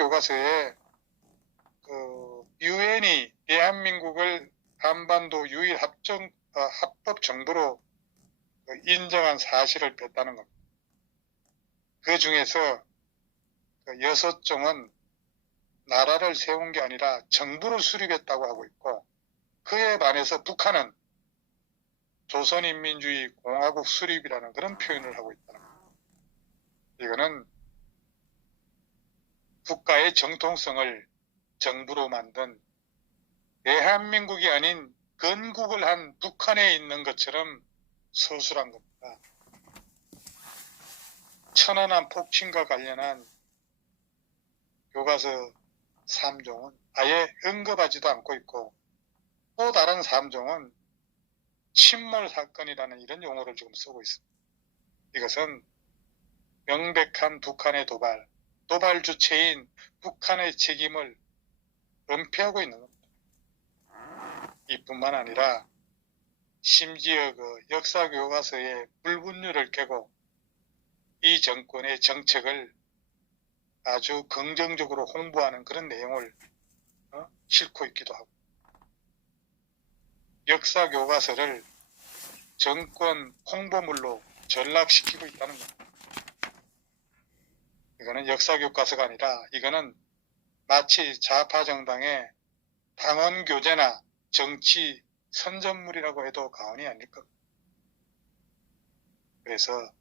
교과서에 유엔이 대한민국을 한반도 유일 합법 정부로 인정한 사실을 뺐다는 겁니다. 그 중에서 6종은 나라를 세운 게 아니라 정부를 수립했다고 하고 있고, 그에 반해서 북한은 조선인민주의 공화국 수립이라는 그런 표현을 하고 있다는 겁니다. 이거는 국가의 정통성을 정부로 만든 대한민국이 아닌 건국을 한 북한에 있는 것처럼 서술한 겁니다. 천안함 폭침과 관련한 교과서 3종은 아예 언급하지도 않고 있고, 또 다른 3종은 침몰 사건이라는 이런 용어를 지금 쓰고 있습니다. 이것은 명백한 북한의 도발 주체인 북한의 책임을 은폐하고 있는 겁니다. 이뿐만 아니라 심지어 역사 교과서에 불분율을 깨고 이 정권의 정책을 아주 긍정적으로 홍보하는 그런 내용을 싣고 있기도 하고, 역사 교과서를 정권 홍보물로 전락시키고 있다는 겁니다. 이거는 역사 교과서가 아니라 이거는 마치 좌파 정당의 당원 교재나 정치 선전물이라고 해도 과언이 아닐 겁니다. 그래서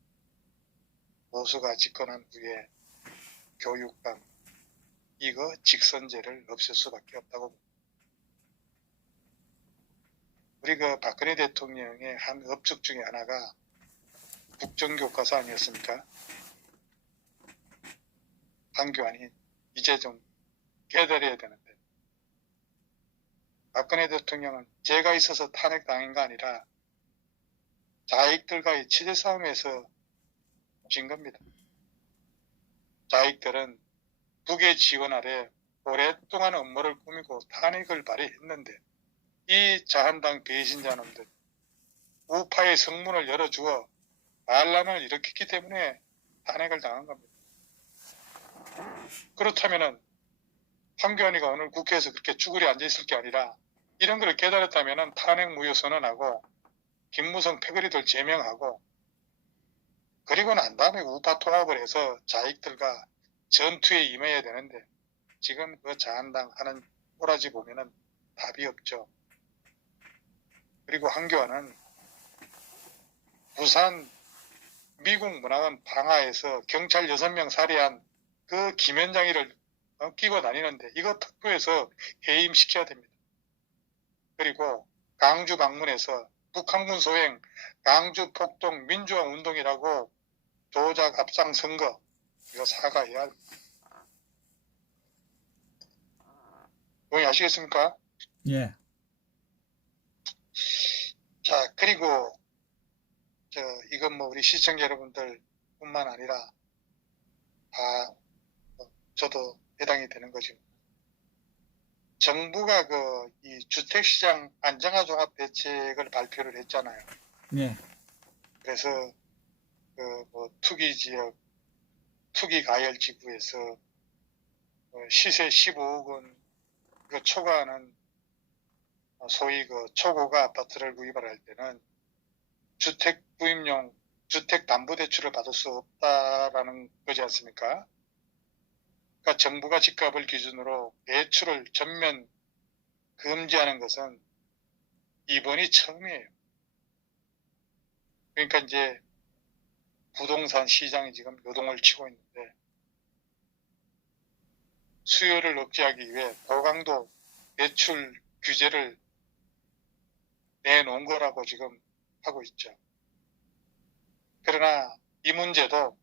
보수가 집권한 후에 교육감 이거 직선제를 없앨 수밖에 없다고 봅니다. 우리 박근혜 대통령의 한 업적 중에 하나가 국정교과서 아니었습니까? 한교안이 이제 좀 깨달아야 되는데, 박근혜 대통령은 죄가 있어서 탄핵당한 거 아니라 자익들과의 치질 싸움에서 진 겁니다. 자익들은 북의 지원 아래 오랫동안 음모를 꾸미고 탄핵을 발휘했는데, 이 자한당 배신자놈들 우파의 성문을 열어주어 반란을 일으켰기 때문에 탄핵을 당한 겁니다. 그렇다면은 황교안이가 오늘 국회에서 그렇게 쭈그리 앉아있을 게 아니라 이런 걸 깨달았다면은 탄핵 무효 선언하고 김무성 패거리들 제명하고, 그리고 난 다음에 우파 통합을 해서 자익들과 전투에 임해야 되는데, 지금 그 자한당 하는 꼬라지 보면은 답이 없죠. 그리고 황교안은 부산 미국 문화원 방화에서 경찰 6명 살해한 그 김현장이를 끼고 다니는데 이거 특보에서 해임시켜야 됩니다. 그리고 강주 방문해서 북한군 소행, 강주 폭동 민주화 운동이라고 조작 앞장 선거 이거 사과해야 합니다. 동의하시겠습니까? 예. 자, 그리고 이건 우리 시청자 여러분들 뿐만 아니라 다 저도 해당이 되는 거죠. 정부가 이 주택시장 안정화 종합 대책을 발표를 했잖아요. 예. 그래서 투기 지역, 투기 가열 지구에서 시세 15억 원 초과하는 소위 초고가 아파트를 구입을 할 때는 주택 구입용 주택담보대출을 받을 수 없다라는 거지 않습니까? 그러니까 정부가 집값을 기준으로 대출을 전면 금지하는 것은 이번이 처음이에요. 그러니까 이제 부동산 시장이 지금 요동을 치고 있는데, 수요를 억제하기 위해 고강도 대출 규제를 내놓은 거라고 지금 하고 있죠. 그러나 이 문제도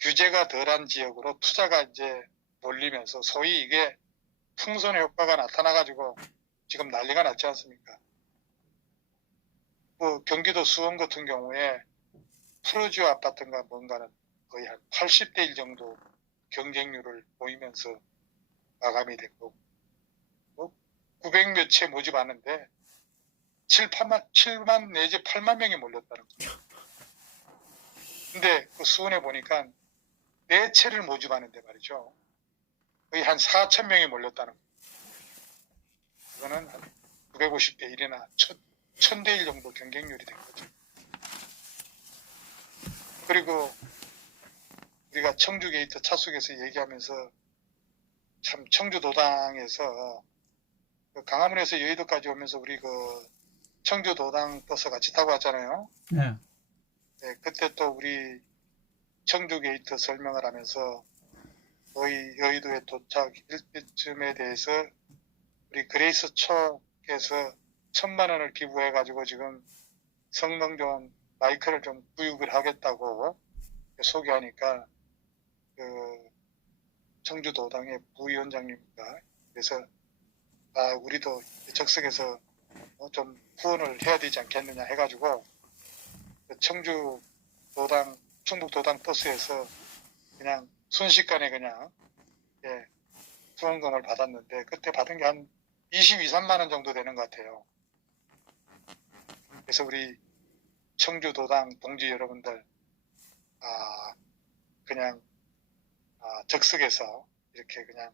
규제가 덜한 지역으로 투자가 이제 몰리면서 소위 이게 풍선 효과가 나타나가지고 지금 난리가 났지 않습니까? 경기도 수원 같은 경우에 프로지오 아파트인가 뭔가는 거의 한 80대 1 정도 경쟁률을 보이면서 마감이 됐고, 900몇 채 모집하는데 7만 내지 8만 명이 몰렸다는 거예요. 근데 수원에 보니까 4채를 모집하는데 말이죠. 거의 한 4천 명이 몰렸다는 거예요. 그거는 한 950대 1이나 1000대 1 정도 경쟁률이 된 거죠. 그리고 우리가 청주 게이트 차숙에서 얘기하면서 참 청주도당에서 그 강화문에서 여의도까지 오면서 우리 그 청주도당 버스 같이 타고 왔잖아요. 네. 네, 그때 또 우리 청주 게이트 설명을 하면서 거의 여의도에 도착할 때쯤에 대해서 우리 그레이스 촉에서 1000만 원을 기부해가지고 지금 성능 좋은 마이크를 좀 구입을 하겠다고 소개하니까 그 청주도당의 부위원장님과 그래서 우리도 적석에서 좀 후원을 해야 되지 않겠느냐 해가지고 청주도당 충북도당 버스에서 그냥 순식간에 그냥 후원금을 받았는데 그때 받은 게 한 22, 3만 원 정도 되는 것 같아요. 그래서 우리 청주도당 동지 여러분들 그냥 적석에서 이렇게 그냥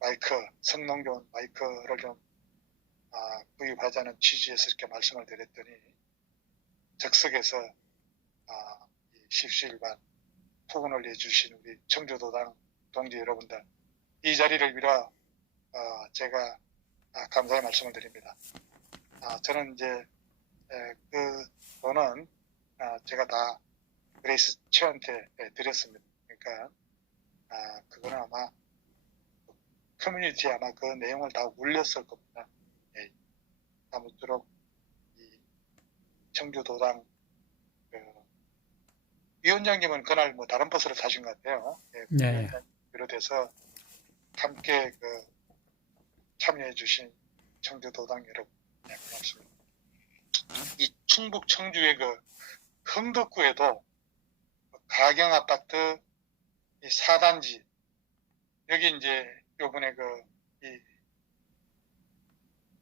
마이크, 성능 좋은 마이크를 좀 구입하자는 취지에서 이렇게 말씀을 드렸더니 적석에서 십시일반 후원을 해주신 우리 청주도당 동지 여러분들 이 자리를 빌어 제가 감사의 말씀을 드립니다. 저는 이제 그 돈은 제가 다 그레이스 체한테 드렸습니다. 그러니까 그거는 아마 커뮤니티에 아마 그 내용을 다 올렸을 겁니다. 예. 아무쪼록 이 청주도당 위원장님은 그날 뭐 다른 버스를 타신 것 같아요. 예, 네. 비롯해서 함께 참여해 주신 청주도당 여러분, 고맙습니다. 이 충북 청주의 흥덕구에도 가경 아파트 이 4단지 여기 이제 요번에 이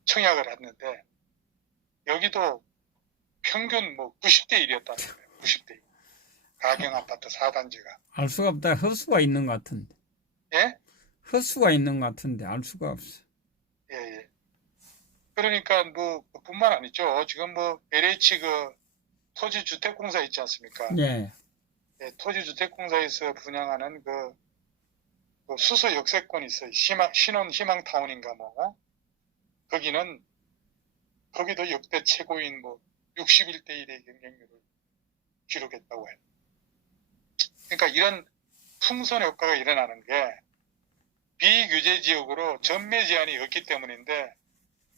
청약을 했는데 여기도 평균 뭐 90대 1이었다는 거예요. 90대 1. 가경 아파트 4단지가. 알 수가 없다. 헛수가 있는 것 같은데. 예? 헛수가 있는 것 같은데 알 수가 없어. 예. 그러니까 뭐 뿐만 아니죠. 지금 뭐 LH 토지주택공사 있지 않습니까? 예. 예, 토지주택공사에서 분양하는 수소 역세권이 있어요. 신혼 희망타운인가 뭐. 거기도 역대 최고인 61대 1의 경쟁률을 기록했다고 해요. 그러니까 이런 풍선 효과가 일어나는 게 비규제 지역으로 전매 제한이 없기 때문인데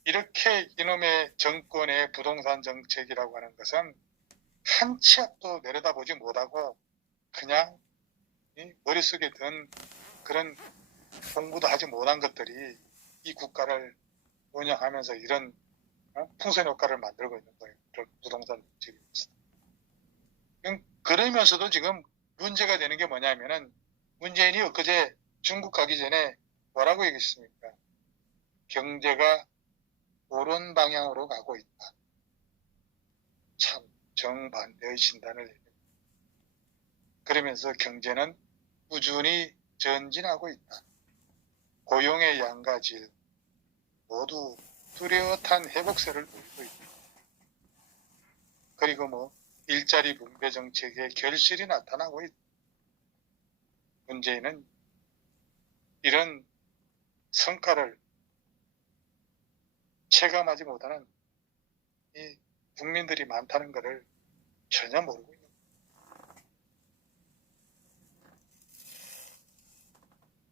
이렇게 이놈의 정권의 부동산 정책이라고 하는 것은 한 치 앞도 내려다보지 못하고 그냥 머릿속에 든 그런 공부도 하지 못한 것들이 이 국가를 운영하면서 이런 풍선 효과를 만들고 있는 거예요. 부동산 정책이면서. 그러면서도 지금 문제가 되는 게 뭐냐면은 문재인이 엊그제 중국 가기 전에 뭐라고 얘기했습니까? 경제가 옳은 방향으로 가고 있다. 참 정반대의 진단을 내립니다. 그러면서 경제는 꾸준히 전진하고 있다. 고용의 양과 질 모두 뚜렷한 회복세를 보이고 있다. 그리고 일자리 분배 정책의 결실이 나타나고 있다. 문재인은 이런 성과를 체감하지 못하는 이 국민들이 많다는 것을 전혀 모르고 있는 거예요.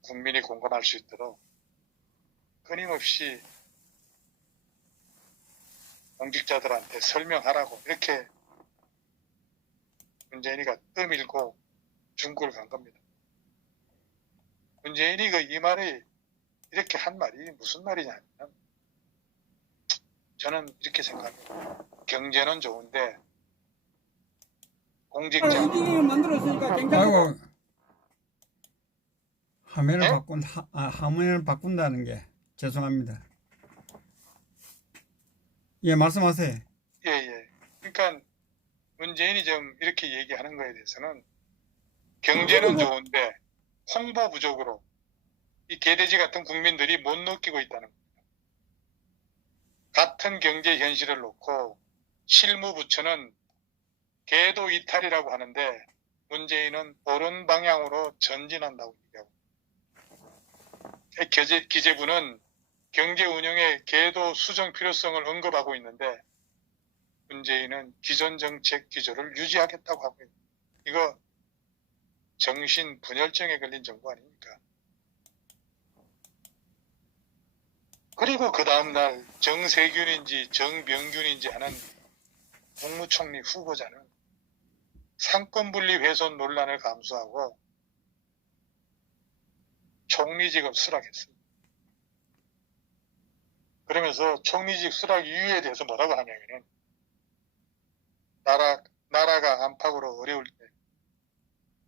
국민이 공감할 수 있도록 끊임없이 공직자들한테 설명하라고 이렇게 문재인이가 떠밀고 중국을 간 겁니다. 문재인이 이 말이 이렇게 한 말이 무슨 말이냐면 저는 이렇게 생각합니다. 경제는 좋은데 공직자 아이고 화면을 네? 화면을 바꾼다는 게 죄송합니다. 예, 말씀하세요. 예. 그러니까 문재인이 좀 이렇게 얘기하는 거에 대해서는 경제는 좋은데 홍보 부족으로 이 개돼지 같은 국민들이 못 느끼고 있다는 겁니다. 같은 경제 현실을 놓고 실무부처는 궤도 이탈이라고 하는데 문재인은 옳은 방향으로 전진한다고 얘기하고, 기재부는 경제 운영의 궤도 수정 필요성을 언급하고 있는데 문재인은 기존 정책 기조를 유지하겠다고 하고 있습니다. 이거 정신 분열증에 걸린 정부 아닙니까? 그리고 그 다음날 정세균인지 정명균인지 하는 국무총리 후보자는 상권분립 훼손 논란을 감수하고 총리직을 수락했습니다. 그러면서 총리직 수락 이유에 대해서 뭐라고 하냐면은 나라가 안팎으로 어려울 때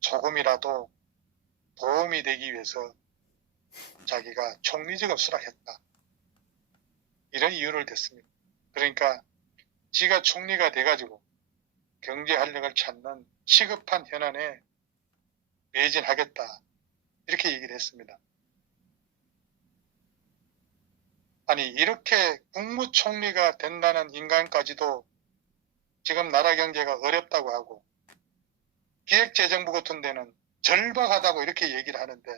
조금이라도 도움이 되기 위해서 자기가 총리직을 수락했다. 이런 이유를 댔습니다. 그러니까 지가 총리가 돼가지고 경제 활력을 찾는 시급한 현안에 매진하겠다. 이렇게 얘기를 했습니다. 아니 이렇게 국무총리가 된다는 인간까지도 지금 나라 경제가 어렵다고 하고 기획재정부 같은 데는 절박하다고 이렇게 얘기를 하는데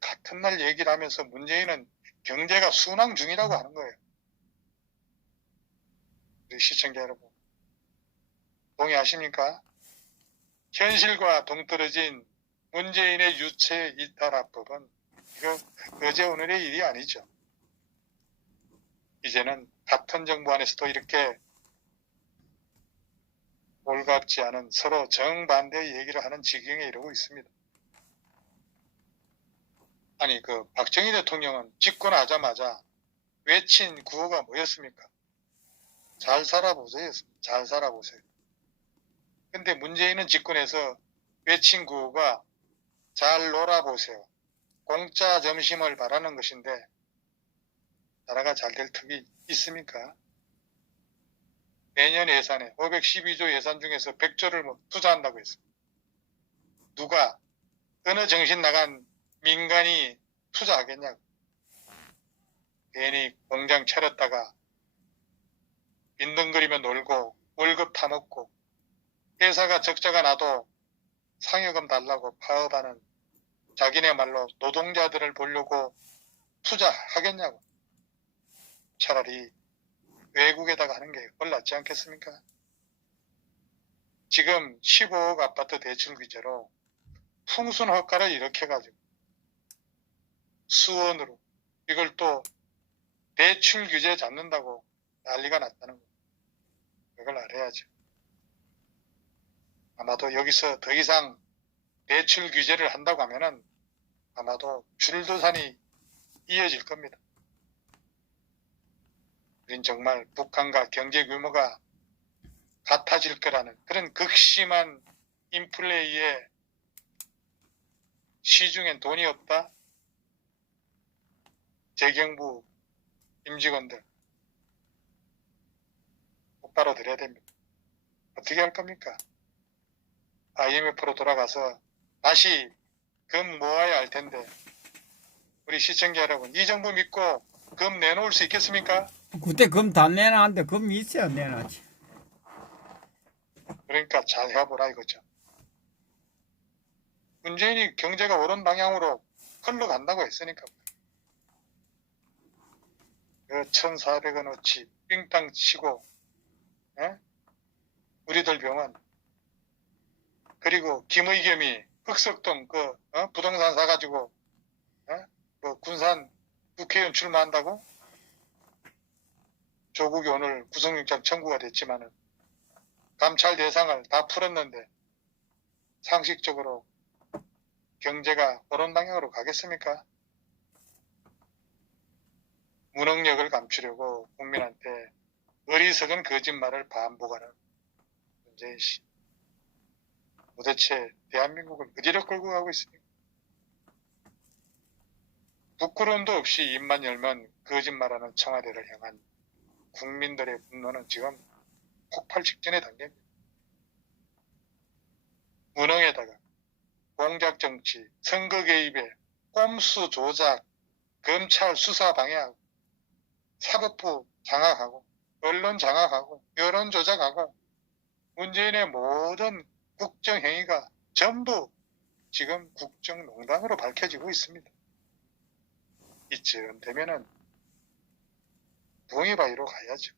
같은 날 얘기를 하면서 문재인은 경제가 순항 중이라고 하는 거예요. 우리 시청자 여러분 동의하십니까? 현실과 동떨어진 문재인의 유체 이탈화법은 이거 어제 오늘의 일이 아니죠. 이제는 같은 정부 안에서도 이렇게 올갑지 않은 서로 정반대의 얘기를 하는 지경에 이르고 있습니다. 아니 그 박정희 대통령은 집권하자마자 외친 구호가 뭐였습니까? 잘 살아보세요. 잘 살아보세요. 근데 문재인은 집권해서 외친 구호가 잘 놀아보세요. 공짜 점심을 바라는 것인데 나라가 잘 될 턱이 있습니까? 내년 예산에 512조 예산 중에서 100조를 투자한다고 했습니다. 누가 어느 정신 나간 민간이 투자하겠냐고. 괜히 공장 차렸다가 빈둥거리며 놀고 월급 타먹고 회사가 적자가 나도 상여금 달라고 파업하는 자기네 말로 노동자들을 보려고 투자하겠냐고. 차라리 외국에다가 하는 게 훨 낫지 않겠습니까? 지금 15억 아파트 대출 규제로 풍순효과를 일으켜가지고 수원으로 이걸 또 대출 규제 잡는다고 난리가 났다는 거. 그걸 알아야죠. 아마도 여기서 더 이상 대출 규제를 한다고 하면은 아마도 줄도산이 이어질 겁니다. 우린 정말 북한과 경제 규모가 같아질 거라는 그런 극심한 인플레이에 시중엔 돈이 없다? 재경부 임직원들 똑바로 들어야 됩니다. 어떻게 할 겁니까? IMF로 돌아가서 다시 금 모아야 할 텐데 우리 시청자 여러분 이 정부 믿고 금 내놓을 수 있겠습니까? 그때 금 다 내놨는데 금 있어야 내놨지. 그러니까 잘 해보라 이거죠. 문재인이 경제가 옳은 방향으로 흘러간다고 했으니까 그 1,400원어치 삥땅 치고 우리들 병원 그리고 김의겸이 흑석동 부동산 사가지고 군산 국회의원 출마한다고? 조국이 오늘 구속영장 청구가 됐지만은 감찰 대상을 다 풀었는데 상식적으로 경제가 옳은 방향으로 가겠습니까? 무능력을 감추려고 국민한테 어리석은 거짓말을 반복하는 문재인 씨. 도대체 대한민국을 어디로 끌고 가고 있습니까? 부끄러움도 없이 입만 열면 거짓말하는 청와대를 향한 국민들의 분노는 지금 폭발 직전의 단계입니다. 무능에다가 공작 정치, 선거 개입에 꼼수 조작, 검찰 수사 방해하고, 사법부 장악하고, 언론 장악하고, 여론 조작하고, 문재인의 모든 국정행위가 전부 지금 국정농단으로 밝혀지고 있습니다. 이쯤 되면은 동의바위로 가야죠.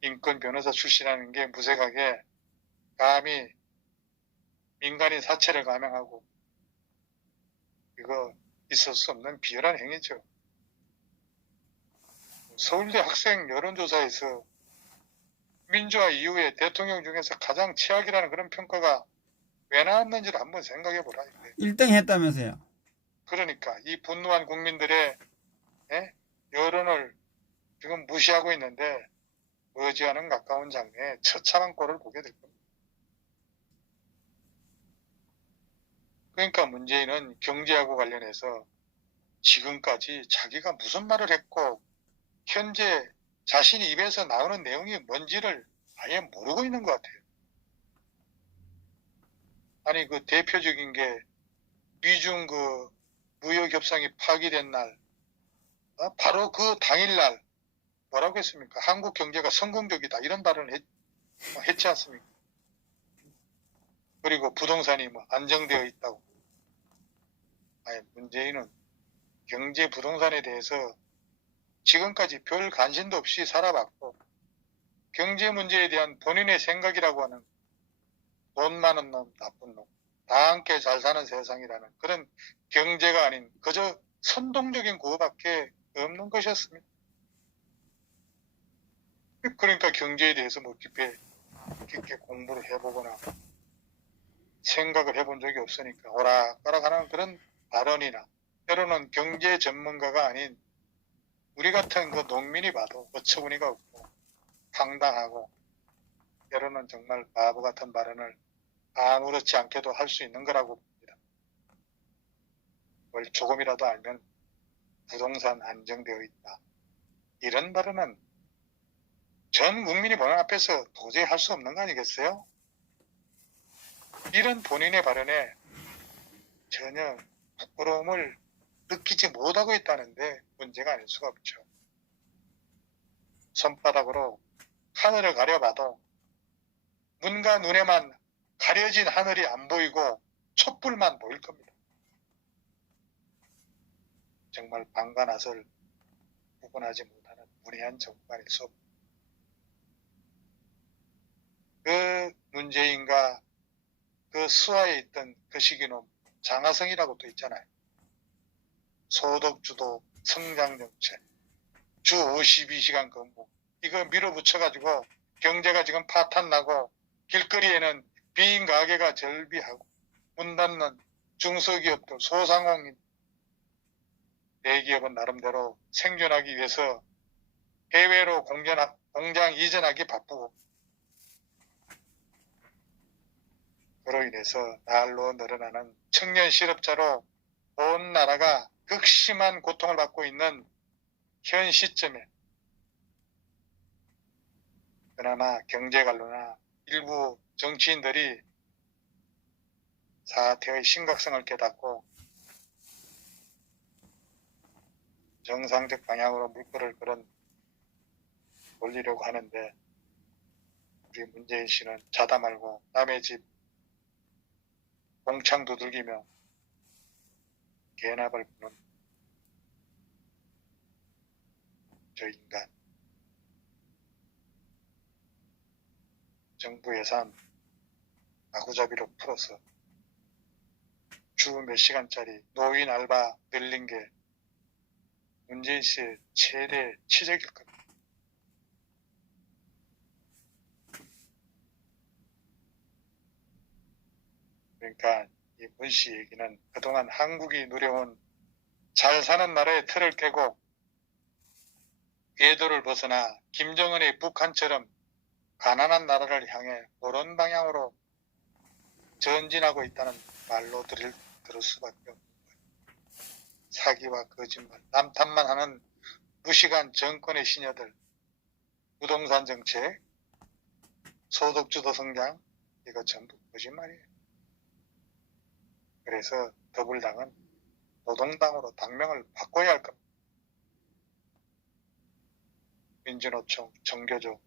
인권 변호사 출신이라는 게 무색하게 감히 민간인 사체를 감행하고 이거 있을 수 없는 비열한 행위죠. 서울대 학생 여론조사에서 민주화 이후에 대통령 중에서 가장 최악이라는 그런 평가가 왜 나왔는지를 한번 생각해 보라. 1등 했다면서요. 그러니까 이 분노한 국민들의 여론을 지금 무시하고 있는데 머지않은 가까운 장래에 처참한 꼴을 보게 될 겁니다. 그러니까 문재인은 경제하고 관련해서 지금까지 자기가 무슨 말을 했고 현재 자신이 입에서 나오는 내용이 뭔지를 아예 모르고 있는 것 같아요. 아니 그 대표적인 게 미중 그 무역협상이 파기된 날 바로 그 당일날 뭐라고 했습니까? 한국 경제가 성공적이다 이런 발언을 했지 않습니까? 그리고 부동산이 뭐 안정되어 있다고. 아니 문재인은 경제 부동산에 대해서 지금까지 별 관심도 없이 살아봤고 경제 문제에 대한 본인의 생각이라고 하는 돈 많은 놈, 나쁜 놈, 다 함께 잘 사는 세상이라는 그런 경제가 아닌 그저 선동적인 구호밖에 없는 것이었습니다. 그러니까 경제에 대해서 뭐 깊게 공부를 해보거나 생각을 해본 적이 없으니까 오락가락하는 그런 발언이나 때로는 경제 전문가가 아닌 우리 같은 그 농민이 봐도 어처구니가 없고 황당하고 때로는 정말 바보 같은 발언을 아무렇지 않게도 할 수 있는 거라고 봅니다. 뭘 조금이라도 알면 부동산 안정되어 있다. 이런 발언은 전 국민이 보는 앞에서 도저히 할 수 없는 거 아니겠어요? 이런 본인의 발언에 전혀 부끄러움을 느끼지 못하고 있다는데 문제가 아닐 수가 없죠. 손바닥으로 하늘을 가려봐도 눈과 눈에만 가려진 하늘이 안 보이고 촛불만 보일 겁니다. 정말 방과 낫을 구분하지 못하는 무례한 정권일 수 없습니다. 그 문재인과 그 수하에 있던 그 시기놈 장하성이라고 또 있잖아요. 소득주도 성장정책, 주 52시간 근무 이거 밀어붙여가지고 경제가 지금 파탄나고 길거리에는 빈 가게가 절비하고 문 닫는 중소기업들 소상공인 대기업은 나름대로 생존하기 위해서 해외로 공장 이전하기 바쁘고 그로 인해서 날로 늘어나는 청년 실업자로 온 나라가 극심한 고통을 받고 있는 현 시점에 그나마 경제관료나 일부 정치인들이 사태의 심각성을 깨닫고 정상적 방향으로 물꼬를 돌리려고 하는데 우리 문재인 씨는 자다 말고 남의 집 공창 두들기며 개나발 부는 저 인간. 정부 예산 마구잡이로 풀어서 주 몇 시간짜리 노인 알바 늘린 게 문재인 씨의 최대 치적일 겁니다. 그러니까 이 문 씨 얘기는 그동안 한국이 누려온 잘 사는 나라의 틀을 깨고 궤도를 벗어나 김정은의 북한처럼 가난한 나라를 향해 옳은 방향으로 전진하고 있다는 말로 들을 수밖에 없는 거예요. 사기와 거짓말, 남 탓만 하는 무식한 정권의 시녀들, 부동산 정책, 소득주도 성장, 이거 전부 거짓말이에요. 그래서 더불당은 노동당으로 당명을 바꿔야 할 겁니다. 민주노총, 정교조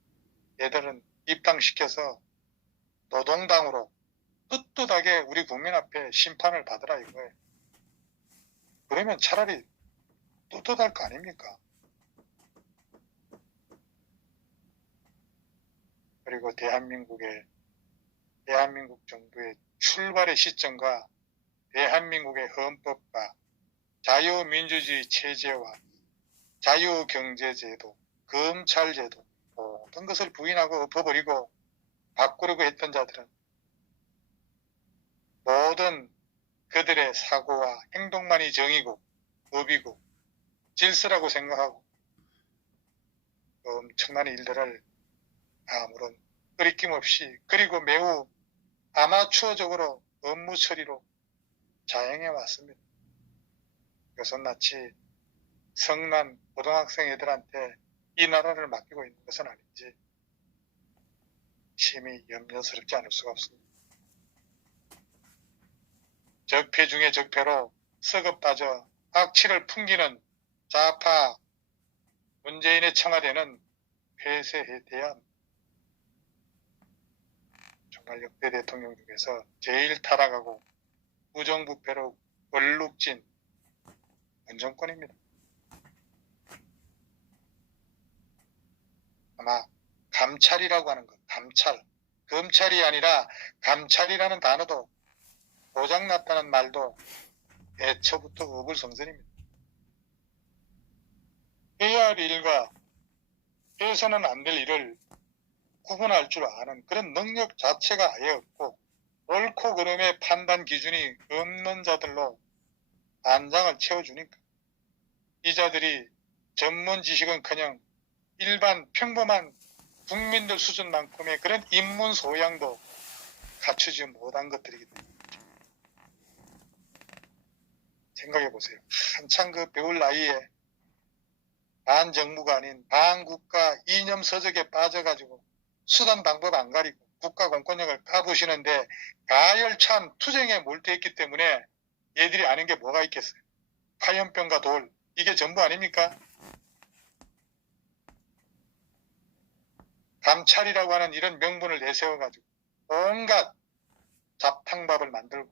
얘들은 입당시켜서 노동당으로 떳떳하게 우리 국민 앞에 심판을 받으라 이거예요. 그러면 차라리 떳떳할 거 아닙니까? 그리고 대한민국 정부의 출발의 시점과 대한민국의 헌법과 자유민주주의 체제와 자유경제제도, 검찰제도 모든 것을 부인하고 엎어버리고 바꾸려고 했던 자들은 모든 그들의 사고와 행동만이 정의고 법이고 질서라고 생각하고 엄청난 일들을 아무런 거리낌 없이 그리고 매우 아마추어적으로 업무 처리로 자행해 왔습니다. 그것은 마치 성난 고등학생 애들한테 이 나라를 맡기고 있는 것은 아닌지 심히 염려스럽지 않을 수가 없습니다. 적폐 중에 적폐로 썩어 빠져 악취를 풍기는 좌파 문재인의 청와대는 폐쇄해야 합니다. 정말 역대 대통령 중에서 제일 타락하고 부정부패로 얼룩진 원정권입니다. 아마 감찰이라고 하는 것, 감찰, 검찰이 아니라 감찰이라는 단어도 고장났다는 말도 애초부터 어불성설입니다. 해야 할 일과 해서는 안 될 일을 구분할 줄 아는 그런 능력 자체가 아예 없고 옳고 그름의 판단 기준이 없는 자들로 안장을 채워주니까 이 자들이 전문 지식은커녕 일반 평범한 국민들 수준만큼의 그런 인문 소양도 갖추지 못한 것들이기 때문에 생각해 보세요. 한창 그 배울 나이에 반정부가 아닌 반국가 이념 서적에 빠져가지고 수단 방법 안 가리고 국가 공권력을 까부시는데 가열찬 투쟁에 몰두했기 때문에 얘들이 아는 게 뭐가 있겠어요. 화염병과 돌, 이게 전부 아닙니까? 감찰이라고 하는 이런 명분을 내세워가지고 온갖 잡탕밥을 만들고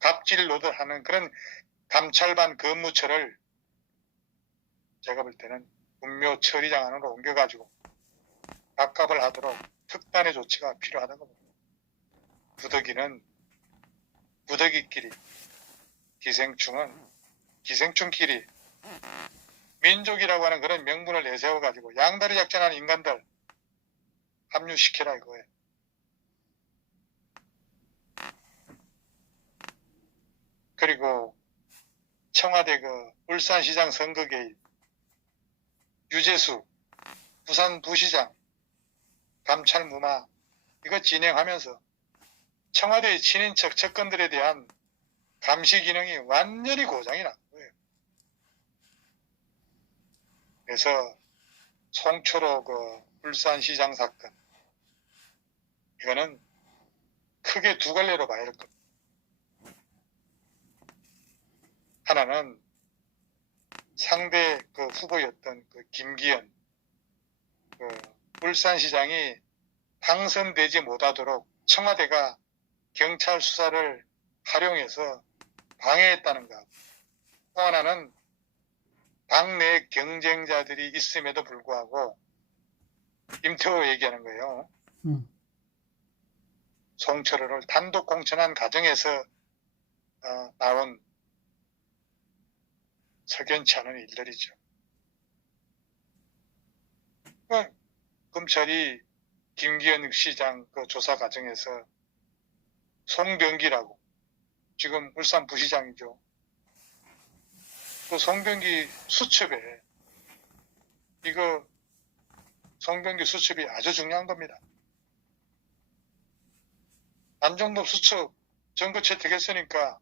갑질 노릇하는 그런 감찰반 근무처를 제가 볼 때는 분묘 처리장 안으로 옮겨가지고 밥값을 하도록 특단의 조치가 필요하다고 봅니다. 부득이는 부득이끼리, 기생충은 기생충끼리 민족이라고 하는 그런 명분을 내세워가지고 양다리 작전하는 인간들 합류시켜라 이거예요. 그리고 청와대 그 울산시장 선거 개입, 유재수 부산부시장 감찰 무마 이거 진행하면서 청와대의 친인척 측근들에 대한 감시 기능이 완전히 고장이 난 거예요. 그래서 송초로 그 울산시장 사건 이거는 크게 두 갈래로 봐야 할 겁니다. 하나는 상대 그 후보였던 그 김기현 그 울산시장이 당선되지 못하도록 청와대가 경찰 수사를 활용해서 방해했다는 것. 또 하나는 당내 경쟁자들이 있음에도 불구하고 임태호 얘기하는 거예요. 송철호를 단독 공천한 과정에서 나온 석연치 않은 일들이죠. 검찰이 김기현 시장 그 조사 과정에서 송병기라고 지금 울산 부시장이죠. 그 송병기 수첩에 이거 송병기 수첩이 아주 중요한 겁니다. 안종범 수첩 증거 채택했으니까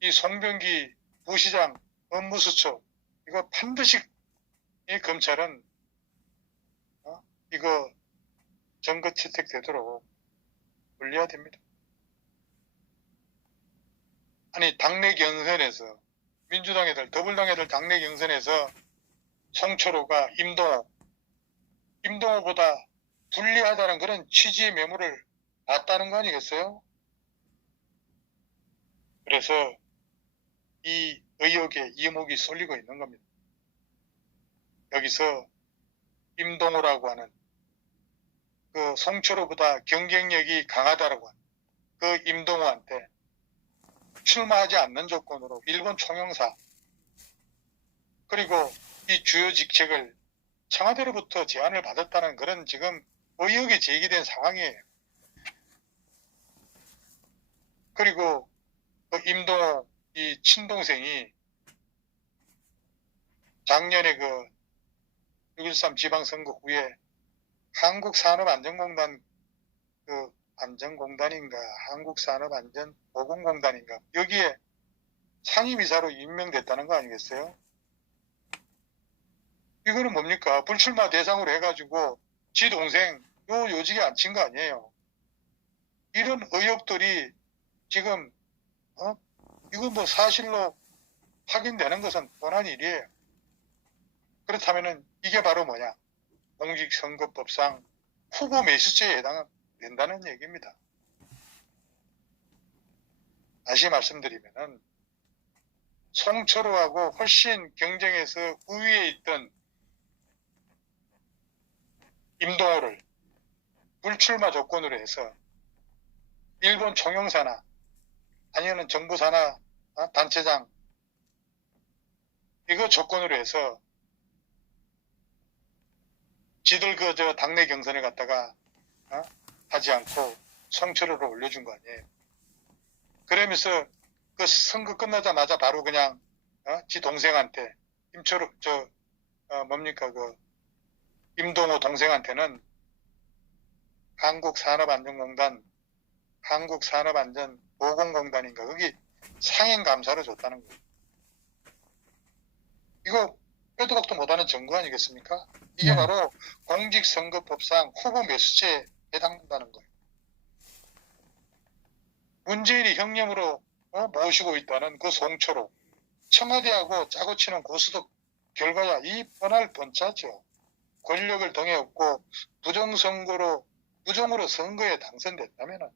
이 송병기 부시장 업무 수첩 이거 반드시 이 검찰은 이거 증거 채택되도록 올려야 됩니다. 아니 당내 경선에서 민주당 애들, 더불당 애들 당내 경선에서 송철호가 임동호보다 불리하다는 그런 취지의 매물을 봤다는 거 아니겠어요? 그래서 이 의혹에 이목이 쏠리고 있는 겁니다. 여기서 임동호라고 하는 그 송철호보다 경쟁력이 강하다라고 하는 그 임동호한테 출마하지 않는 조건으로 일본 총영사 그리고 이 주요 직책을 청와대로부터 제안을 받았다는 그런 지금 의혹이 제기된 상황이에요. 그리고 그 임동호 이 친동생이 작년에 그 6.13 지방선거 후에 한국산업안전공단 그 안전공단인가 한국산업안전보건공단인가 여기에 상임이사로 임명됐다는 거 아니겠어요? 이거는 뭡니까? 불출마 대상으로 해가지고 지 동생 요직에 앉힌 거 아니에요. 이런 의혹들이 지금 이거 뭐 사실로 확인되는 것은 뻔한 일이에요. 그렇다면은 이게 바로 뭐냐? 공직선거법상 후보 매수죄에 해당된다는 얘기입니다. 다시 말씀드리면은 송철호하고 훨씬 경쟁에서 우위에 있던 임동호를 불출마 조건으로 해서 일본 총영사나 아니면 정부사나 단체장 이거 조건으로 해서 지들 저 당내 경선에 갔다가 하지 않고 송철호를 올려준 거 아니에요. 그러면서 그 선거 끝나자마자 바로 그냥 지 동생한테 임철호 뭡니까 그 임동호 동생한테는 한국산업안전공단 한국산업안전보건공단인가 거기 상임감사를 줬다는 거예요. 이거 빼도 박도 못하는 증거 아니겠습니까? 이게 바로 공직선거법상 후보 매수죄에 해당된다는 거예요. 문재인이 형님으로 모시고 있다는 그 송철호 청와대하고 짜고 치는 고스톱 결과야 이 뻔할 뻔짜죠. 권력을 등에 업고 부정으로 선거에 당선됐다면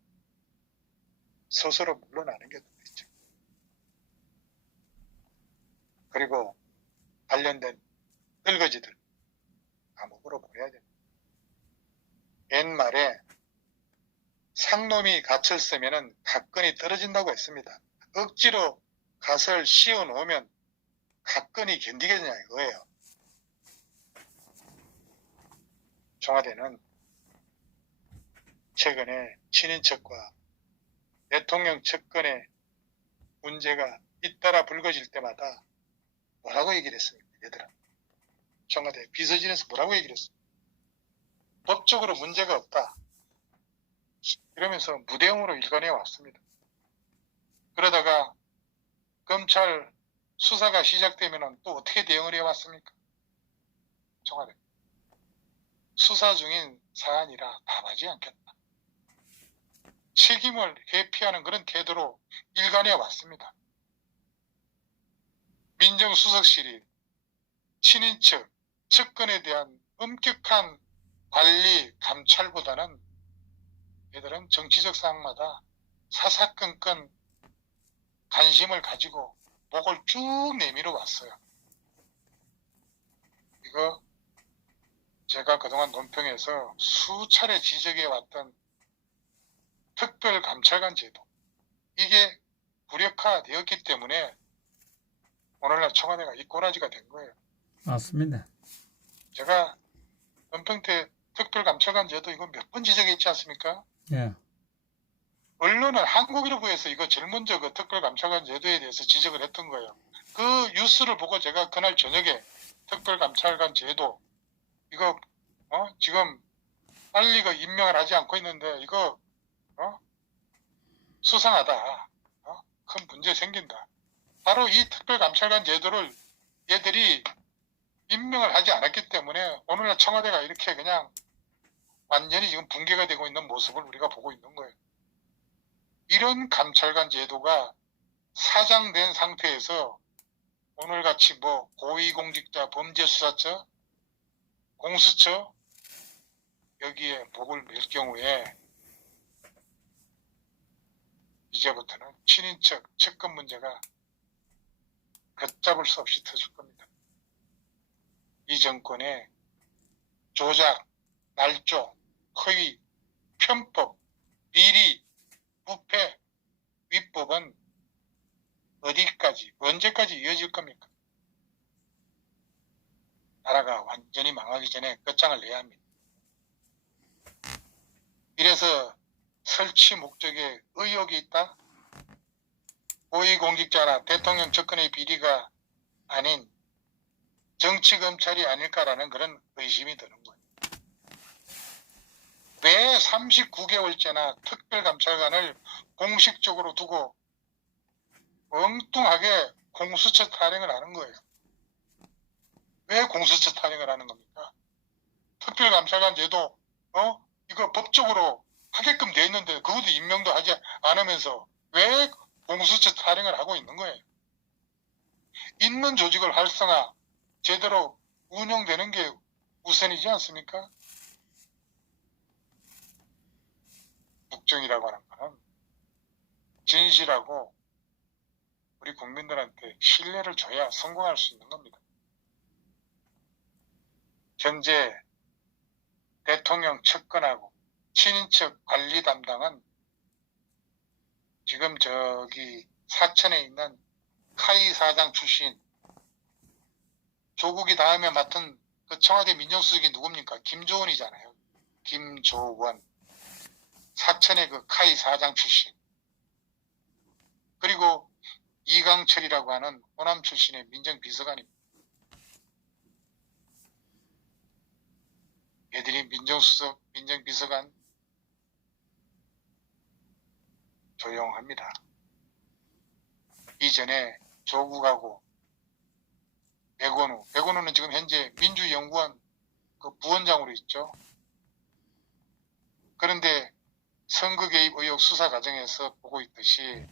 스스로 물러나는 게 좋겠죠. 그리고 관련된 늙어지들 감옥으로 보내야 됩니다. 옛말에 상놈이 갓을 쓰면은 각근이 떨어진다고 했습니다. 억지로 갓을 씌워 놓으면 각근이 견디겠냐 이거예요. 청와대는 최근에 친인척과 대통령 측근의 문제가 잇따라 불거질 때마다 뭐라고 얘기를 했습니까? 얘들아. 청와대 비서진에서 뭐라고 얘기를 했습니까? 법적으로 문제가 없다. 이러면서 무대응으로 일관해 왔습니다. 그러다가 검찰 수사가 시작되면 또 어떻게 대응을 해왔습니까? 청와대. 수사 중인 사안이라 답하지 않겠다. 책임을 회피하는 그런 태도로 일관해 왔습니다. 민정수석실이 친인척, 측근에 대한 엄격한 관리, 감찰보다는 얘들은 정치적 사항마다 사사건건 관심을 가지고 목을 쭉 내밀어 왔어요. 이거 제가 그동안 논평에서 수차례 지적해 왔던 특별감찰관 제도 이게 무력화되었기 때문에 오늘날 청와대가 이 꼬라지가 된 거예요. 맞습니다. 제가 논평 때 특별감찰관 제도 이거 몇 번 지적했지 않습니까? 예. 언론은 한국일보에서 이거 제일 먼저 그 특별감찰관 제도에 대해서 지적을 했던 거예요. 그 뉴스를 보고 제가 그날 저녁에 특별감찰관 제도 이거 지금 빨리 그 임명을 하지 않고 있는데 이거 수상하다. 큰 문제 생긴다. 바로 이 특별감찰관 제도를 얘들이 임명을 하지 않았기 때문에 오늘날 청와대가 이렇게 그냥 완전히 지금 붕괴가 되고 있는 모습을 우리가 보고 있는 거예요. 이런 감찰관 제도가 사장된 상태에서 오늘같이 뭐 고위공직자 범죄수사처, 공수처 여기에 목을 맬 경우에 이제부터는 친인척 측근 문제가 걷잡을 수 없이 터질 겁니다. 이 정권의 조작, 날조, 허위, 편법, 비리, 부패, 위법은 어디까지, 언제까지 이어질 겁니까? 나라가 완전히 망하기 전에 끝장을 내야 합니다. 이래서 설치 목적에 의혹이 있다? 고위공직자나 대통령 측근의 비리가 아닌 정치검찰이 아닐까라는 그런 의심이 드는 거예요. 왜 39개월째나 특별감찰관을 공식적으로 두고 엉뚱하게 공수처 타령을 하는 거예요. 왜 공수처 타령을 하는 겁니까? 특별감찰관 제도 이거 법적으로 하게끔 돼 있는데 그것도 임명도 하지 않으면서 왜 공수처 타령을 하고 있는 거예요? 있는 조직을 활성화 제대로 운영되는 게 우선이지 않습니까? 국정이라고 하는 거는 진실하고 우리 국민들한테 신뢰를 줘야 성공할 수 있는 겁니다. 현재 대통령 측근하고 친인척 관리 담당은 지금 저기 사천에 있는 카이 사장 출신 조국이 다음에 맡은 그 청와대 민정수석이 누굽니까? 김조원이잖아요. 김조원. 사천의 그 카이 사장 출신. 그리고 이강철이라고 하는 호남 출신의 민정비서관입니다. 얘들이 민정수석, 민정비서관 조용합니다. 이전에 조국하고 백원우는 지금 현재 민주연구원 그 부원장으로 있죠. 그런데 선거 개입 의혹 수사 과정에서 보고 있듯이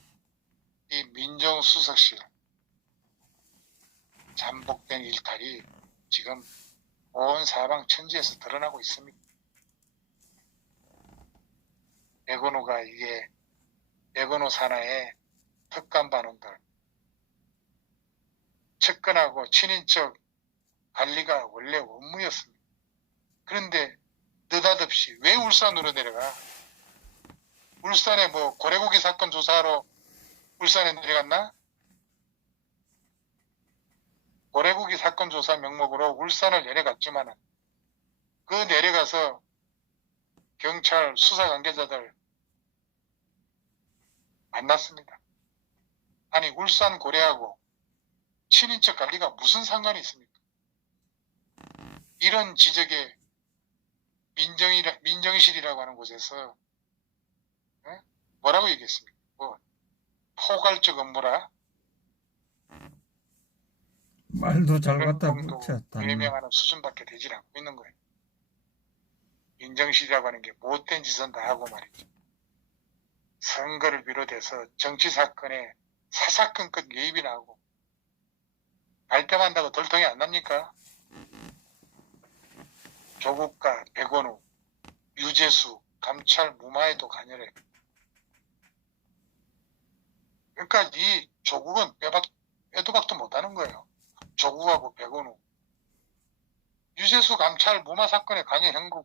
이 민정수석실 잠복된 일탈이 지금 온 사방 천지에서 드러나고 있습니다. 백원우가 이게 백원우 산하의 특감반원들 측근하고 친인척 관리가 원래 업무였습니다. 그런데 느닷없이 왜 울산으로 내려가? 울산에 뭐 고래고기 사건 조사하러 울산에 내려갔나? 고래고기 사건 조사 명목으로 울산을 내려갔지만 그 내려가서 경찰 수사 관계자들 만났습니다. 아니 울산 고래하고 친인척 관리가 무슨 상관이 있습니까? 이런 지적에 민정실이라고 하는 곳에서 뭐라고 얘기했습니까? 뭐 포괄적 업무라 말도 잘 그런 갖다 정도 붙였다. 외명하는 수준밖에 되질 않고 있는 거예요. 민정실이라고 하는 게 못된 짓은 다 하고 말이죠. 선거를 비롯해서 정치 사건에 사사건건 개입이 나고 발뺌한다고 돌통이 안 납니까? 조국과 백원우, 유재수, 감찰 무마에도 관여를 해요. 그러니까 이 조국은 빼도 박도 못하는 거예요. 조국하고 백원우, 유재수 감찰 무마 사건에 관여한 거,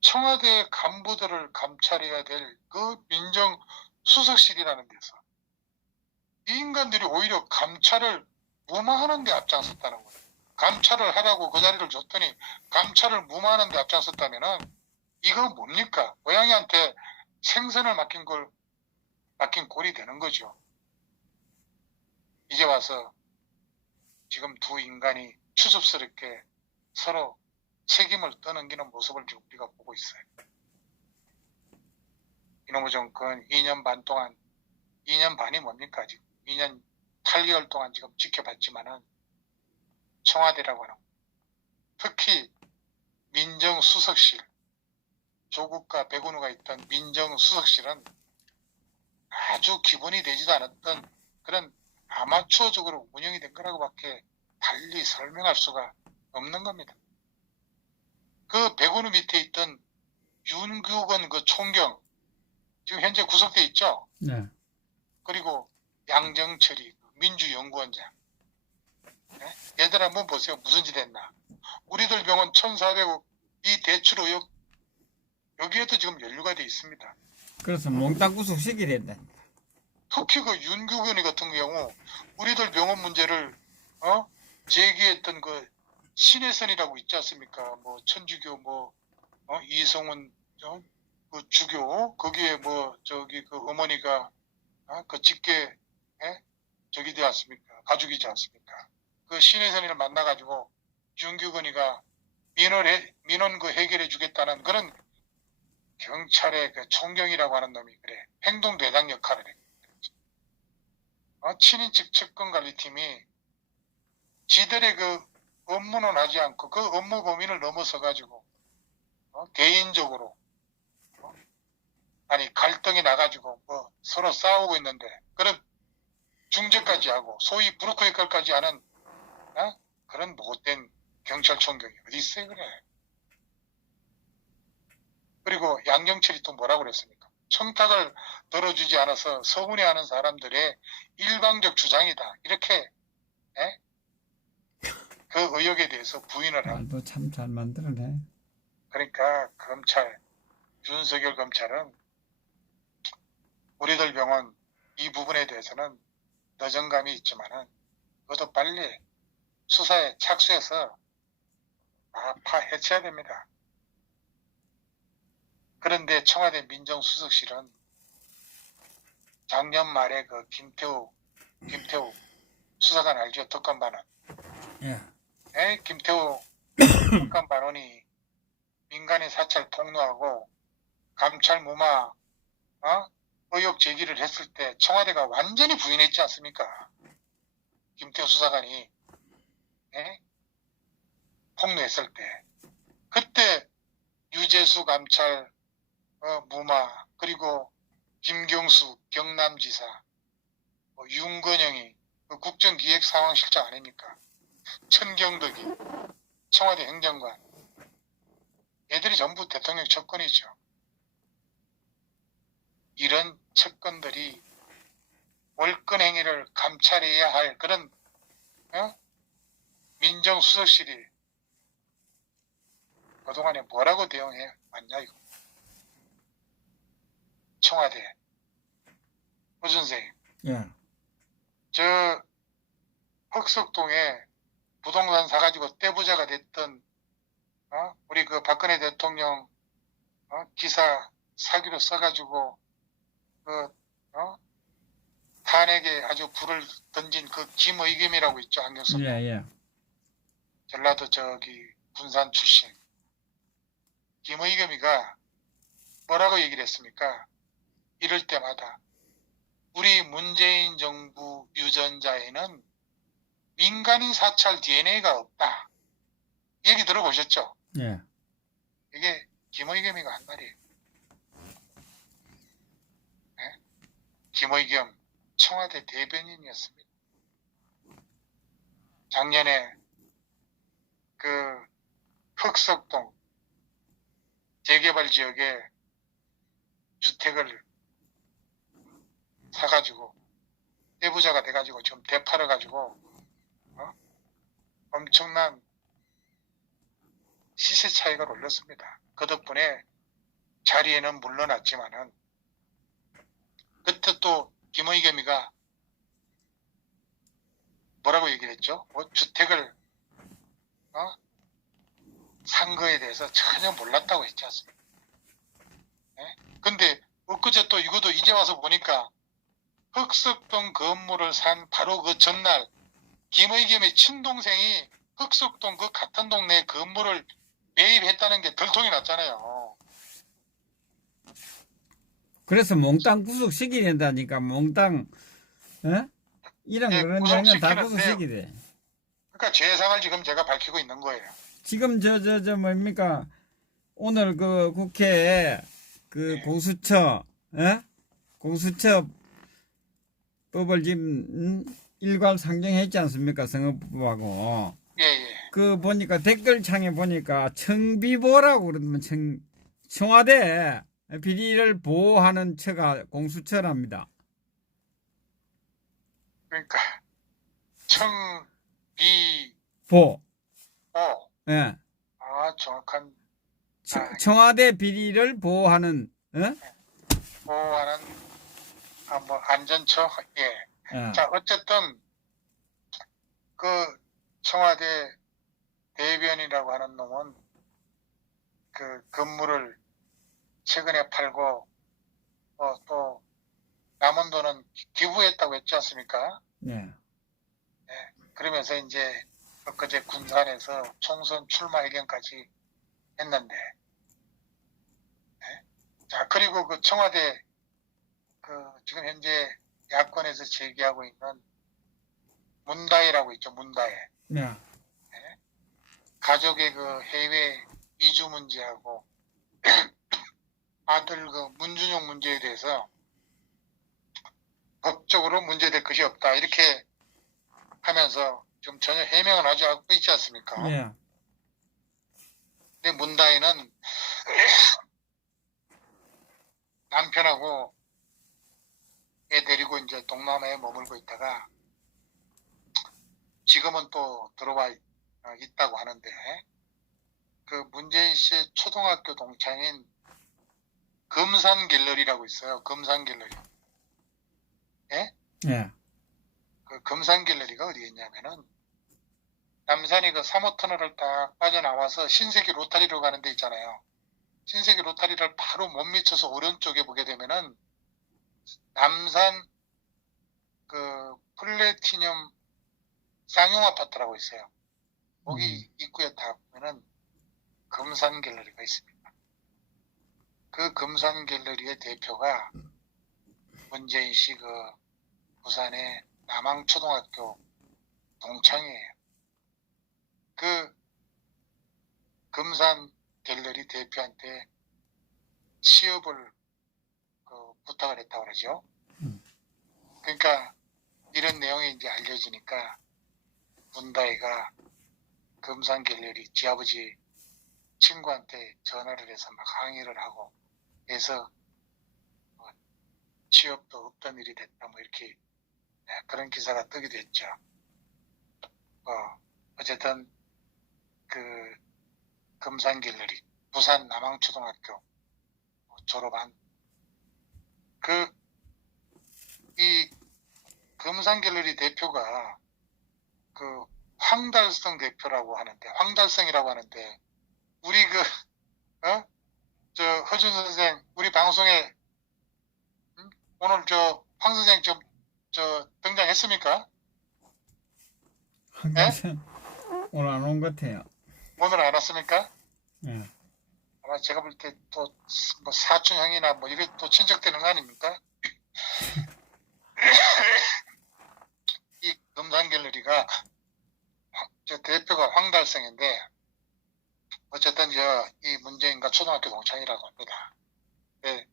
청와대 간부들을 감찰해야 될 그 민정수석실이라는 데서 이 인간들이 오히려 감찰을 무마하는 데 앞장섰다는 거예요. 감찰을 하라고 그 자리를 줬더니 감찰을 무마하는 데 앞장섰다면은 이건 뭡니까? 고양이한테 생선을 맡긴 꼴이 되는 거죠. 이제 와서 지금 두 인간이 추접스럽게 서로 책임을 떠넘기는 모습을 지금 우리가 보고 있어요. 이놈의 정권 2년 반 동안, 2년 반이 뭡니까? 지금 2년 8개월 동안 지금 지켜봤지만은 청와대라고 하는, 특히 민정수석실, 조국과 백운우가 있던 민정수석실은 아주 기본이 되지도 않았던 그런 아마추어적으로 운영이 된 거라고밖에 달리 설명할 수가 없는 겁니다. 그 백운우 밑에 있던 윤규건 그 총경 지금 현재 구속돼 있죠. 네. 그리고 양정철이 민주연구원장. 네? 얘들 한번 보세요. 무슨 짓 했나. 우리들 병원 1,400억 이 대출 의혹 여기에도 지금 연루가 돼 있습니다. 그래서 몽땅 구속시켜야 된다. 특히 그 윤규근이 같은 경우 우리들 병원 문제를 제기했던 그 신혜선이라고 있지 않습니까? 뭐 천주교 이성훈 그 주교 거기에 뭐 저기 그 어머니가 그 직계 저기 되지 않습니까? 가족이지 않습니까? 그 신혜선이를 만나가지고 윤규근이가 민원 그 해결해 주겠다는 그런 경찰의 그 총경이라고 하는 놈이 그래 행동 대장 역할을 해. 친인척 채권관리팀이 지들의 그 업무는 하지 않고 그 업무 범위를 넘어서 가지고 개인적으로 아니 갈등이 나가지고 뭐 서로 싸우고 있는데 그런 중재까지 하고 소위 브로커 역할까지 하는 그런 못된 경찰총경이 어디 있어요 그래. 그리고 양경철이 또 뭐라고 그랬습니까? 청탁을 들어주지 않아서 서운해하는 사람들의 일방적 주장이다. 이렇게 그 의혹에 대해서 부인을 하고. 말도 참 잘 만들어내. 그러니까 검찰, 윤석열 검찰은 우리들 병원 이 부분에 대해서는 너정감이 있지만은 그것도 빨리 수사에 착수해서 파헤쳐야 됩니다. 그런데 청와대 민정수석실은 작년 말에 그 김태우 수사관 알죠? 특감반원. 예. 김태우 특감반원이 민간인 사찰 폭로하고 감찰 무마 의혹 제기를 했을 때 청와대가 완전히 부인했지 않습니까? 김태우 수사관이 폭로했을 때 그때 유재수 감찰 무마 그리고 김경수 경남지사 윤건영이 국정기획상황실장 아닙니까? 천경덕이 청와대 행정관 애들이 전부 대통령 측근이죠. 이런 측근들이 월권 행위를 감찰해야 할 그런 민정수석실이 그동안에 뭐라고 대응해 왔냐 이거. 청와대 오준생 예. 저 흑석동에 부동산 사가지고 떼부자가 됐던 우리 그 박근혜 대통령 기사 사기로 써가지고 그 탄핵에 아주 불을 던진 그 김의겸이라고 있죠. 안경섭. 예. 전라도 저기 군산 출신 김의겸이가 뭐라고 얘기를 했습니까? 이럴 때마다 우리 문재인 정부 유전자에는 민간인 사찰 DNA가 없다. 얘기 들어보셨죠? 예. 이게 김의겸이가 한 말이에요. 김의겸 청와대 대변인이었습니다. 작년에 그 흑석동 재개발 지역에 주택을 사가지고 떼부자가 돼가지고 지금 되팔아가지고 엄청난 시세 차익을 올렸습니다. 그 덕분에 자리에는 물러났지만은 그때 또 김의겸이가 뭐라고 얘기를 했죠? 주택을 산 거에 대해서 전혀 몰랐다고 했지 않습니까? 근데 엊그제 또 이것도 이제 와서 보니까 흑석동 건물을 산 바로 그 전날 김의겸의 친동생이 흑석동 그 같은 동네 건물을 매입했다는 게 들통이 났잖아요. 그래서 몽땅 구속시켜야 된다니까. 몽땅 이런 예, 그런 장면 다 구속시키는데요. 구속시키래. 그러니까 죄상을 지금 제가 밝히고 있는 거예요. 지금 뭡니까? 오늘 그 국회에 그 네. 공수처 법을 지금 일괄상정했지 않습니까? 선거법하고. 예, 예. 그 보니까 댓글창에 보니까 청비보라고 그러면 청와대 비리를 보호하는 처가 공수처랍니다. 그러니까 청비 보. 오. 예. 아, 정확한 청와대 비리를 보호하는 보호하는 뭐 안전처. 예. 예. 자, 어쨌든 그 청와대 대변이라고 하는 놈은 그 건물을 최근에 팔고 또 남은 돈은 기부했다고 했지 않습니까? 예. 그러면서 이제 엊그제 군산에서 총선 출마 의견까지 했는데, 자, 그리고 그 청와대 그 지금 현재 야권에서 제기하고 있는 문다혜라고 있죠. 문다혜. 예. 가족의 그 해외 이주 문제하고 아들 그 문준용 문제에 대해서 법적으로 문제될 것이 없다. 이렇게 하면서 지금 전혀 해명을 하지 않고 있지 않습니까? 예. 근데 문다혜는 남편하고 애 데리고 이제 동남아에 머물고 있다가 지금은 또 들어와 있다고 하는데, 그 문재인 씨의 초등학교 동창인 금산갤러리라고 있어요. 금산갤러리. 예? 예. 그 금산갤러리가 어디에 있냐면은 남산이 그 3호 터널을 딱 빠져나와서 신세계 로타리로 가는 데 있잖아요. 신세계 로타리를 바로 못 미쳐서 오른쪽에 보게 되면은 남산 그 플래티늄 쌍용 아파트라고 있어요. 거기 입구에 딱 보면은 금산갤러리가 있습니다. 그 금산갤러리의 대표가 문재인 씨 그 부산의 남항초등학교 동창이에요. 그 금산갤러리 대표한테 취업을 부탁을 했다고 그러죠. 그러니까 이런 내용이 이제 알려지니까 문다혜가 금산갤러리 지아버지 친구한테 전화를 해서 막 항의를 하고 해서 취업도 없던 일이 됐다 뭐 이렇게 그런 기사가 뜨기도 했죠. 어쨌든 그 금산갤러리 부산 남항초등학교 졸업한 이 금산갤러리 대표가 그 황달성 대표라고 하는데, 황달성이라고 하는데, 우리 저 허준 선생 우리 방송에 오늘 황 선생 등장했습니까? 오늘 안 온 것 같아요. 오늘 안 왔습니까? 예. 아마 제가 볼 때 또 뭐 사촌 형이나 뭐 이게 또 친척되는 거 아닙니까? 이 금산갤러리가 저 대표가 황달성인데 어쨌든 이 문재인과 초등학교 동창이라고 합니다. 네.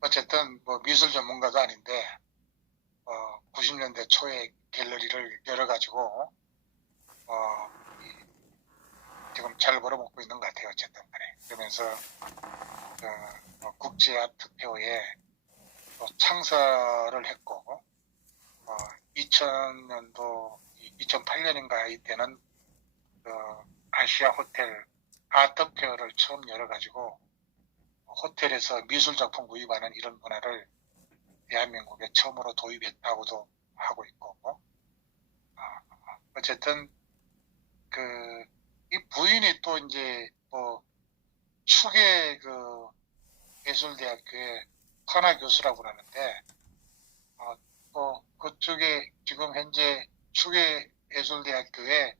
어쨌든 뭐 미술 전문가도 아닌데 90년대 초에 갤러리를 열어가지고 지금 잘 벌어먹고 있는 것 같아요. 어쨌든 간에. 그러면서 국제 아트페어에 창설을 했고 2000년도 2008년인가 이때는 아시아 호텔 아트페어를 처음 열어가지고 호텔에서 미술작품 구입하는 이런 문화를 대한민국에 처음으로 도입했다고도 하고 있고 어쨌든 이 부인이 또 이제 추계 예술대학교의 관아 교수라고 그러는데 또 그쪽에 지금 현재 추계 예술대학교에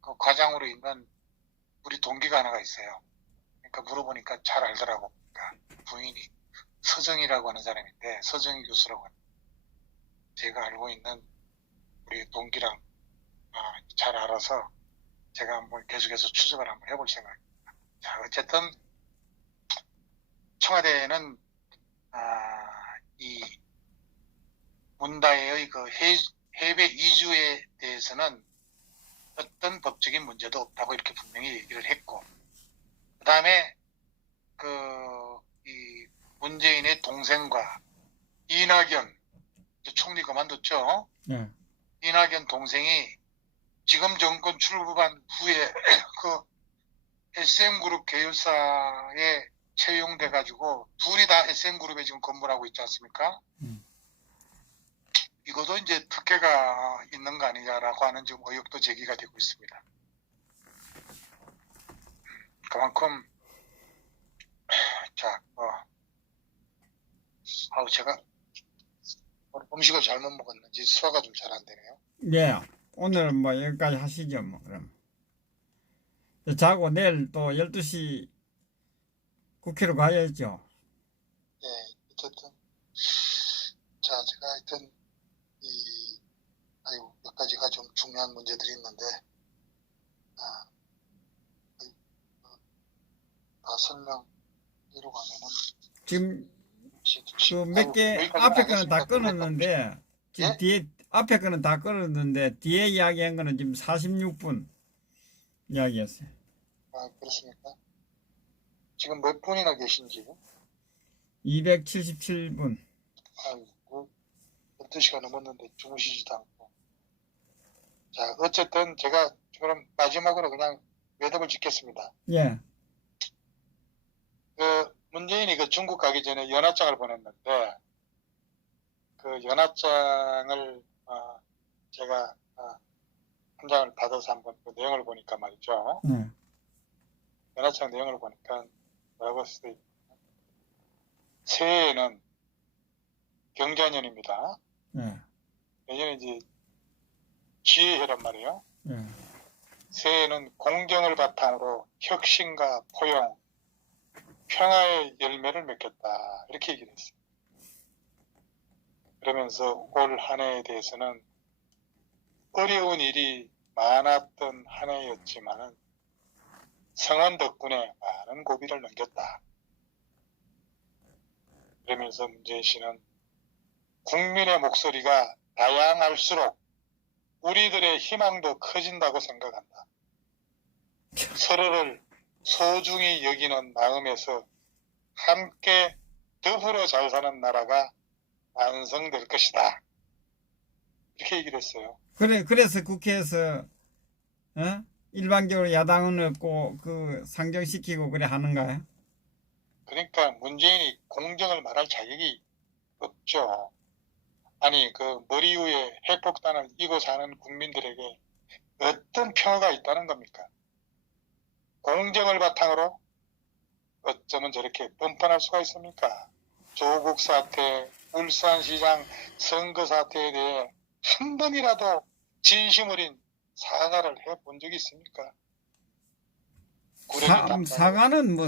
그 과장으로 있는 우리 동기가 하나가 있어요. 그러니까 물어보니까 잘 알더라고. 그러니까 부인이 서정이라고 하는 사람인데 서정희 교수라고 하는 제가 알고 있는 우리 동기랑 잘 알아서 제가 한번 계속해서 추적을 한번 해볼 생각입니다. 자, 어쨌든 청와대는 이 문다혜의 그 해외 이주에 대해서는 어떤 법적인 문제도 없다고 이렇게 분명히 얘기를 했고, 그 다음에 이 문재인의 동생과 이낙연, 이제 총리 그만뒀죠. 예. 이낙연 동생이 지금 정권 출범한 후에 그 SM그룹 계열사에 채용돼가지고 둘이 다 SM그룹에 지금 근무하고 있지 않습니까? 이것도 이제 특혜가 있는 거 아니냐라고 하는 지금 의혹도 제기가 되고 있습니다. 그만큼 자, 제가 음식을 잘못 먹었는지 소화가 좀 잘 안 되네요. 예. 오늘 뭐 여기까지 하시죠, 뭐, 그럼. 자고 내일 또 12시 국회로 가야죠. 예, 어쨌든 자, 제가 하여튼 몇 가지가 좀 중요한 문제들이 있는데 설명대로 가면은 지금 그 몇 개 앞에 거는 다 끊었는데 지금 예? 뒤에 앞에 거는 다 끊었는데 뒤에 이야기한 거는 지금 46분 이야기였어요. 그렇습니까? 지금 몇 분이나 계신지? 277분. 아이고, 12시가 넘었는데 주무시지도 않고. 자, 어쨌든 제가 그럼 마지막으로 그냥 매듭을 짓겠습니다. 예. 문재인이 중국 가기 전에 연하장을 보냈는데, 그 연하장을, 제가, 한 장을 받아서 한번 그 내용을 보니까 말이죠. 예. 연하장 내용을 보니까 뭐라고 써있 새해에는 경자년입니다. 예. 내년에 이제 지혜해란 말이에요. 예. 새해에는 공정을 바탕으로 혁신과 포용, 평화의 열매를 맺겠다. 이렇게 얘기를 했어요. 그러면서 올 한 해에 대해서는 어려운 일이 많았던 한 해였지만은 성원 덕분에 많은 고비를 넘겼다. 그러면서 문재인 씨는 국민의 목소리가 다양할수록 우리들의 희망도 커진다고 생각한다. 서로를 소중히 여기는 마음에서 함께 더불어 잘 사는 나라가 완성될 것이다. 이렇게 얘기를 했어요. 그래서 국회에서 일반적으로 야당은 없고 그 상정시키고 그래 하는가요? 그러니까 문재인이 공정을 말할 자격이 없죠. 아니 그 머리 위에 핵폭탄을 이고 사는 국민들에게 어떤 평화가 있다는 겁니까? 공정을 바탕으로 어쩌면 저렇게 뻔뻔할 수가 있습니까? 조국 사태, 울산시장 선거 사태에 대해 한 번이라도 진심 어린 사과를 해본 적이 있습니까? 사과는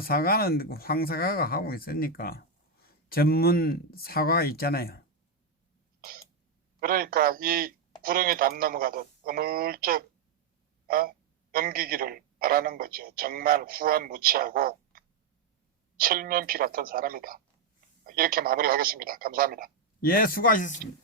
황사과가 하고 있으니까 전문 사과가 있잖아요. 그러니까 이 구렁이 담 넘어가듯 어물쩍 넘기기를 바라는 거죠. 정말 후한무치하고 철면피 같은 사람이다. 이렇게 마무리하겠습니다. 감사합니다. 예, 수고하셨습니다.